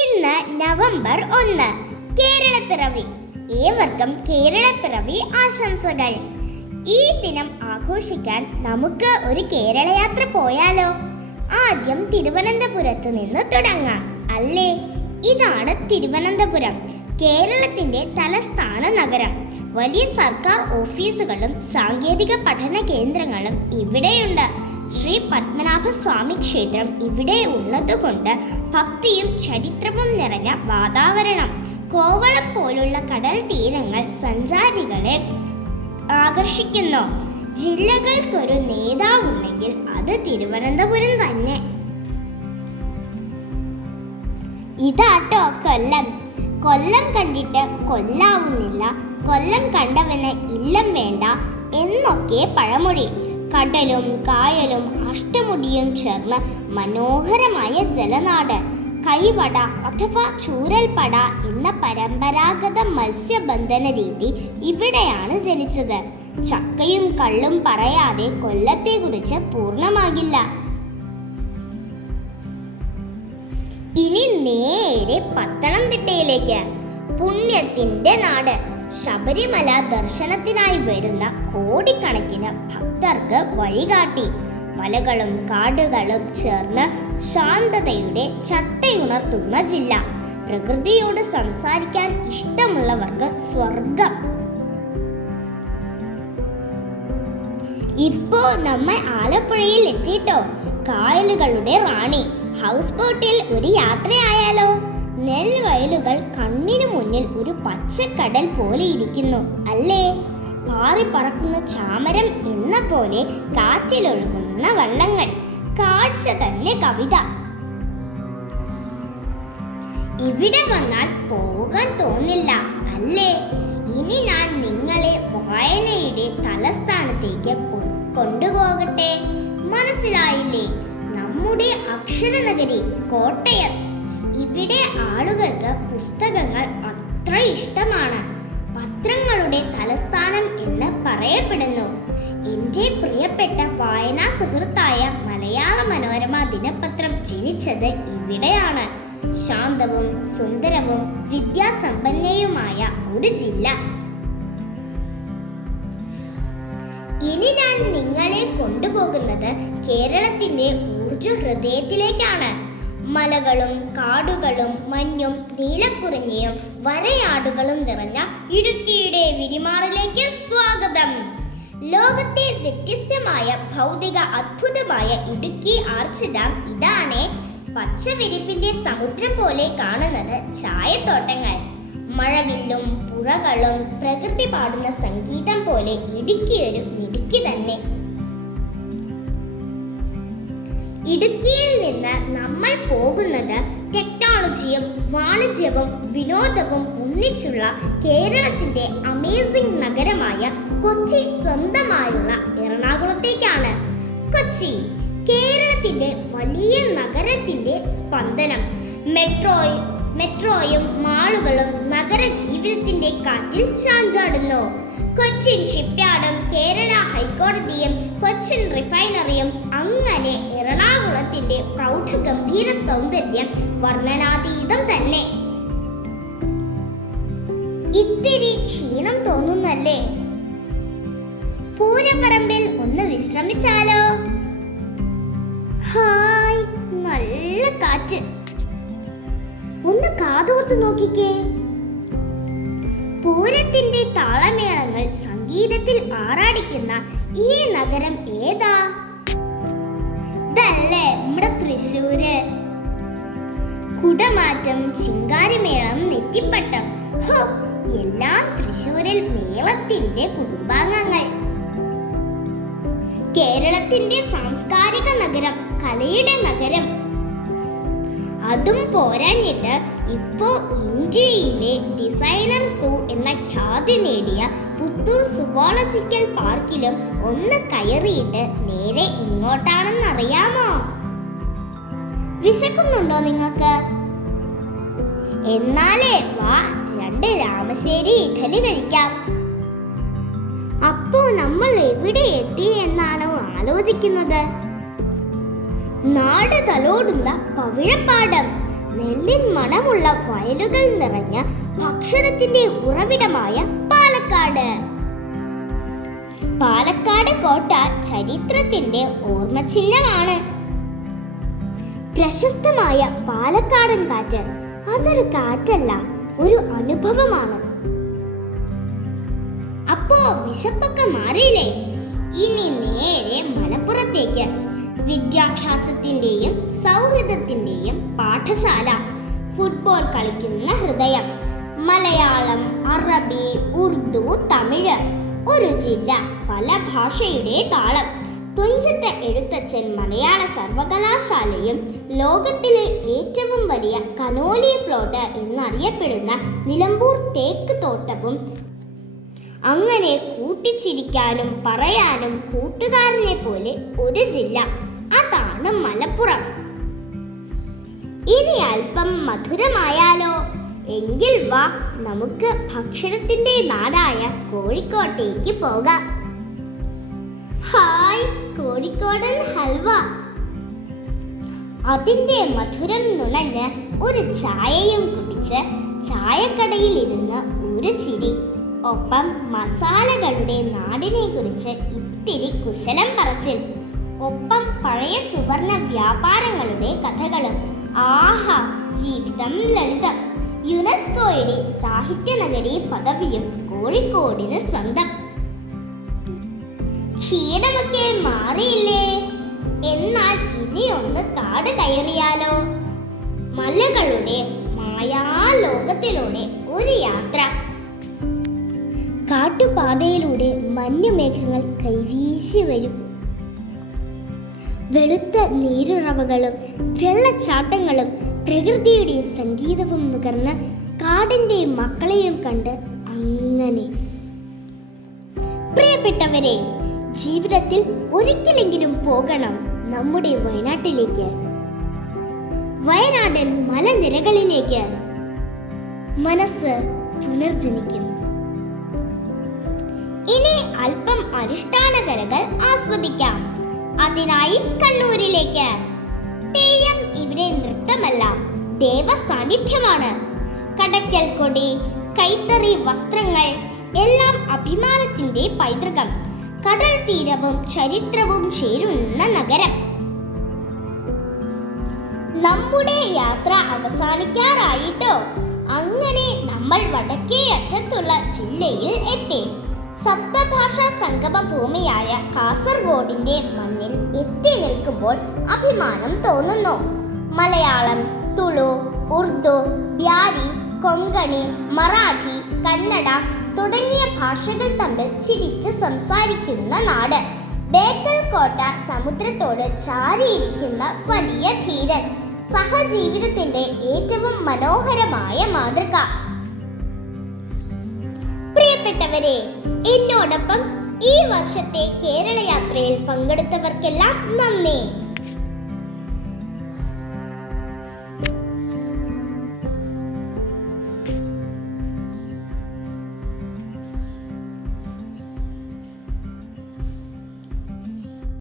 ഇന്ന് നവംബർ 1, കേരളപ്പിറവി. ഏവർക്കും കേരളപ്പിറവി ആശംസകൾ. ഈ ദിനം ആഘോഷിക്കാൻ നമുക്ക് ഒരു കേരളയാത്ര പോയാലോ? ആദ്യം തിരുവനന്തപുരത്ത് നിന്ന് തുടങ്ങാം, അല്ലേ? ഇതാണ് തിരുവനന്തപുരം, കേരളത്തിന്റെ തലസ്ഥാന നഗരം. വലിയ സർക്കാർ ഓഫീസുകളും സാങ്കേതിക പഠന കേന്ദ്രങ്ങളും ഇവിടെയുണ്ട്. ശ്രീ പത്മനാഭസ്വാമി ക്ഷേത്രം ഇവിടെ ഉള്ളതുകൊണ്ട് ഭക്തിയും ചരിത്രവും നിറഞ്ഞ വാതാവരണം. കോവളം പോലുള്ള കടൽ തീരങ്ങൾ സഞ്ചാരികളെ ആകർഷിക്കുന്നു. ജില്ലകൾക്കൊരു നേതാവുണ്ടെങ്കിൽ അത് തിരുവനന്തപുരം തന്നെ. ഇതാട്ടോ കൊല്ലം. കൊല്ലം കണ്ടിട്ട് കൊല്ലാവുന്നില്ല, കൊല്ലം കണ്ടവന് ഇല്ലം വേണ്ട എന്നൊക്കെ പഴമൊഴി. കടലും കായലും അഷ്ടമുടിയും ചേർന്ന് മനോഹരമായ ജലനാട്. കൈവട അഥവാ ചൂരൽപ്പട എന്ന പരമ്പരാഗത മത്സ്യബന്ധന രീതി ഇവിടെയാണ് ജനിച്ചത്. ചക്കയും കള്ളും പറയാതെ കൊല്ലത്തെക്കുറിച്ച് പൂർണ്ണമാകില്ല. ഇനി നേരെ പത്തനംതിട്ടയിലേക്ക്. പുണ്യത്തിന്റെ നാട്. ശബരിമല ദർശനത്തിനായി വരുന്ന കോടിക്കണക്കിന് ഭക്തർക്ക് വഴികാട്ടി. മലകളും കാടുകളും ചേർന്ന് ശാന്തതയുടെ ചട്ടയുണർത്തുന്ന ജില്ല. പ്രകൃതിയോട് സംസാരിക്കാൻ ഇഷ്ടമുള്ളവർക്ക് സ്വർഗം. ഇപ്പോ നമ്മൾ ആലപ്പുഴയിൽ എത്തിയിട്ടോ. കായലുകളുടെ റാണി. ഹൗസ് ബോട്ടിൽ ഒരു യാത്രയായാലോ? നെൽവയലുകൾ കണ്ണിനു മുന്നിൽ ഒരു പച്ചക്കടൽ പോലെ ഇരിക്കുന്നു, അല്ലേ? പാറിപ്പറക്കുന്ന ചാമരം എന്ന പോലെ കാറ്റിലൊഴുകുന്ന വള്ളങ്ങൾ. കാഴ്ച തന്നെ കവിത. ഇവിടെ വന്നാൽ പോകാൻ തോന്നില്ല, അല്ലേ? ഇനി ഞാൻ നിങ്ങളെ വായനയുടെ തലസ്ഥാനത്തേക്ക് കൊണ്ടുപോകട്ടെ. മനസ്സിലായില്ലേ? നമ്മുടെ അക്ഷരനഗരി കോട്ടയം. ഇവിടെ ആളുകൾക്ക് പുസ്തകങ്ങൾ അത്ര ഇഷ്ടമാണ്. പത്രങ്ങളുടെ തലസ്ഥാനം എന്ന് പറയപ്പെടുന്നു. എൻ്റെ പ്രിയപ്പെട്ട വായനാ സുഹൃത്തായ മലയാള മനോരമ ദിനപത്രം ജനിച്ചത് ഇവിടെയാണ്. ശാന്തവും സുന്ദരവും വിദ്യാസമ്പന്നയുമായ ഒരു ജില്ല. ഇനി ഞാൻ നിങ്ങളെ കൊണ്ടുപോകുന്നത് കേരളത്തിന്റെ ഊർജ്ജ ഹൃദയത്തിലേക്കാണ്. മലകളും കാടുകളും മഞ്ഞും നീലക്കുറിഞ്ഞിയും വരയാടുകളും നിറഞ്ഞ ഇടുക്കിയുടെ വിരിമാറിലേക്ക് സ്വാഗതം. ലോകത്തെ വ്യത്യസ്തമായ ഭൗതിക അത്ഭുതമായ ഇടുക്കി ആർച്ച് ഡാം ഇതാണ്. പച്ചവിരിപ്പിന്റെ സമുദ്രം പോലെ കാണുന്നത് ചായത്തോട്ടങ്ങൾ. മഴവില്ലും പുഴകളും പ്രകൃതി പാടുന്ന സംഗീതം പോലെ ഇടുക്കി ഒരു മിടുക്കി തന്നെ. ഇടുക്കിയിൽ നിന്ന് നമ്മൾ പോകുന്നത് ടെക്നോളജിയും വാണിജ്യവും വിനോദവും ഒന്നിച്ചുള്ള കേരളത്തിന്റെ അമേസിംഗ് നഗരമായ കൊച്ചി സ്വന്തമായുള്ള എറണാകുളത്തേക്കാണ്. കൊച്ചി കേരളത്തിന്റെ വലിയ നഗരത്തിന്റെ സ്പന്ദനം. മെട്രോയും മാളുകളും നഗര ജീവിതത്തിന്റെ കാറ്റിൽ ചാഞ്ചാടുന്നു. കൊച്ചിൻ ഷിപ്പ്യാർഡും കേരള ഹൈക്കോടതിയും കൊച്ചിൻ റിഫൈനറിയും, അങ്ങനെ എറണാകുളത്തിന്റെ പ്രൗഢഗംഭീര സൗന്ദര്യം വർണ്ണനാതീതം തന്നെ. ഇത്തിരി ക്ഷീണം തോന്നുന്നല്ലേ? പൂരപ്പറമ്പിൽ ഒന്ന് വിശ്രമിച്ചാലോ? ഹായ്, നല്ല കാറ്റ്. ഒന്ന് കാതോർത്ത് നോക്കിക്കേ. പൂരത്തിന്റെ താളമേളങ്ങൾ സംഗീതത്തിൽ ആറാടിക്കുന്ന ഈ നഗരം ഏതാ? ഇതല്ലേ നമ്മുടെ തൃശ്ശൂര്. കുടമാറ്റം, ചിങ്കാരിമേളം, നെറ്റിപ്പട്ടം, ഹോ, എല്ലാം തൃശ്ശൂരിൽ മേളത്തിന്റെ കുടുംബാംഗങ്ങൾ. കേരളത്തിന്റെ സാംസ്കാരിക നഗരം, കലയുടെ നഗരം. അതും പോരാഞ്ഞിട്ട് ഇപ്പോ ഇന്ത്യയിലെ ഡിസൈനർ സൂ എന്ന ഖ്യാതി നേടിയ പുത്തൂർ സുവോളജിക്കൽ പാർക്കിലും ഒന്ന് കയറിയിട്ട് നേരെ ഇങ്ങോട്ടാണെന്ന് അറിയാമോ? വിശക്കുന്നുണ്ടോ നിങ്ങൾക്ക്? എന്നാലേ വാ, 2 രാമശ്ശേരി ഇഡ്ഡലി കഴിക്കാം. അപ്പോ നമ്മൾ എവിടെ എത്തി എന്നാണോ ആലോചിക്കുന്നത്? നാട് തലോടുന്ന പവിഴപ്പാടം. നെല്ലിൻ മണമുള്ള വയലുകൾ നിറഞ്ഞ ഭക്ഷണത്തിന്റെ ഉറവിടമായ പാലക്കാട്. പാലക്കാട് കോട്ട ചരിത്രത്തിന്റെ ഓർമ്മചിഹ്നമാണ്. പ്രശസ്തമായ പാലക്കാടൻ കാറ്റ് അതൊരു കാറ്റല്ല, ഒരു അനുഭവമാണ്. അപ്പോ വിശപ്പൊക്കെ മാറിയില്ലേ? ഇനി നേരെ മലപ്പുറത്തേക്ക്. വിദ്യാഭ്യാസത്തിന്റെയും സൗഹൃദത്തിന്റെയും പാഠശാല, ഫുട്ബോൾ കളിക്കുന്ന ഹൃദയം, മലയാളം, അറബി, ഉറുദു, തമിഴ്, ഒരു ജില്ല, പല ഭാഷയുടെ താളം. തുഞ്ചത്ത് എഴുത്തച്ഛൻ മലയാള സർവകലാശാലയും ലോകത്തിലെ ഏറ്റവും വലിയ കനോലി പ്ലോട്ട് എന്നറിയപ്പെടുന്ന നിലമ്പൂർ തേക്ക് തോട്ടവും. അങ്ങനെ കൂട്ടിച്ചിരിക്കാനും പറയാനും കൂട്ടുകാരനെ പോലെ ഒരു ജില്ല, അതാണ് മലപ്പുറം. ഇനി അല്പം മധുരമായാലോ? എങ്കിൽ വാ, നമുക്ക് ഭക്ഷണത്തിന്റെ നാടായ കോഴിക്കോട്ടേക്ക് പോകാം. ഹായ്, കോഴിക്കോടൻ ഹൽവ. അതിന്റെ മധുരം നുണഞ്ഞ് ഒരു ചായയും കുടിച്ച് ചായക്കടയിൽ ഇരുന്ന് ഒരു ചിരി, ഒപ്പം മസാലകളുടെ നാടിനെ കുറിച്ച് ഇത്തിരി കുശലം പറച്ചിൽ, ഒപ്പം പഴയ സുവർണ വ്യാപാരങ്ങളുടെ കഥകളും. ആഹാ, ജീവിതം ലളിതം. യുനെസ്കോയുടെ സാഹിത്യനഗരി പദവിയും കോഴിക്കോടിന് സ്വന്തം. ക്ഷീണമൊക്കെ മാറിയില്ലേ? എന്നാൽ ഇനിയൊന്ന് കാട് കയറിയാലോ? മലകളുടെ മായാലോകത്തിലൂടെ ഒരു യാത്ര. കാട്ടുപാതയിലൂടെ മഞ്ഞുമേഘങ്ങൾ കൈവീശി വരും. വെളുത്ത നീരുറവകളും വെള്ളച്ചാട്ടങ്ങളും പ്രകൃതിയുടെ സംഗീതവും നുകർന്ന് കാടിന്റെ മക്കളെയും കണ്ട് അങ്ങനെ. പ്രിയപ്പെട്ടവരെ, ജീവിതത്തിൽ ഒരിക്കലെങ്കിലും പോകണം നമ്മുടെ വയനാട്ടിലേക്ക്, വയനാടൻ മലനിരകളിലേക്ക്. മനസ്സ് പുനർജനിക്കും. ഇനി അല്പം അനുഷ്ഠാന കലകൾ ആസ്വദിക്കാം. അതിനായി കണ്ണൂരിലേക്ക്. തെയ്യം ഇവിടെ നൃത്തമല്ല, ദേവസാന്നിധ്യമാണ്. കടക്കൽ കൊടി, കൈത്തറി വസ്ത്രങ്ങൾ എല്ലാം അഭിമാനത്തിന്റെ പൈതൃകം. കടൽ തീരവും ചരിത്രവും ചേരുന്ന നഗരം. നമ്മുടെ യാത്ര അവസാനിക്കാറായിട്ടോ. അങ്ങനെ നമ്മൾ വടക്കേ അറ്റത്തുള്ള ജില്ലയിൽ എത്തി. സപ്തഭാഷാ സംഗമ ഭൂമിയായ കാസർഗോഡിന്റെ മണ്ണിൽ എത്തി നിൽക്കുമ്പോൾ അഭിമാനം തോന്നുന്നു. മലയാളം, തുളു, ഉറുദു, ബ്യാരി, കൊങ്കണി, മറാഠി, കന്നഡ തുടങ്ങിയ ഭാഷകൾ തമ്മിൽ ചിരിച്ച് സംസാരിക്കുന്ന നാട്. ബേക്കൽ കോട്ട സമുദ്രത്തോട് ചാരിയിരിക്കുന്ന വലിയ ധീരൻ. സഹജീവിതത്തിന്റെ ഏറ്റവും മനോഹരമായ മാതൃക. പ്രിയപ്പെട്ടവരെ, എന്നോടൊപ്പം ഈ വർഷത്തെ കേരള യാത്രയിൽ പങ്കെടുത്തവർക്കെല്ലാം നന്ദി.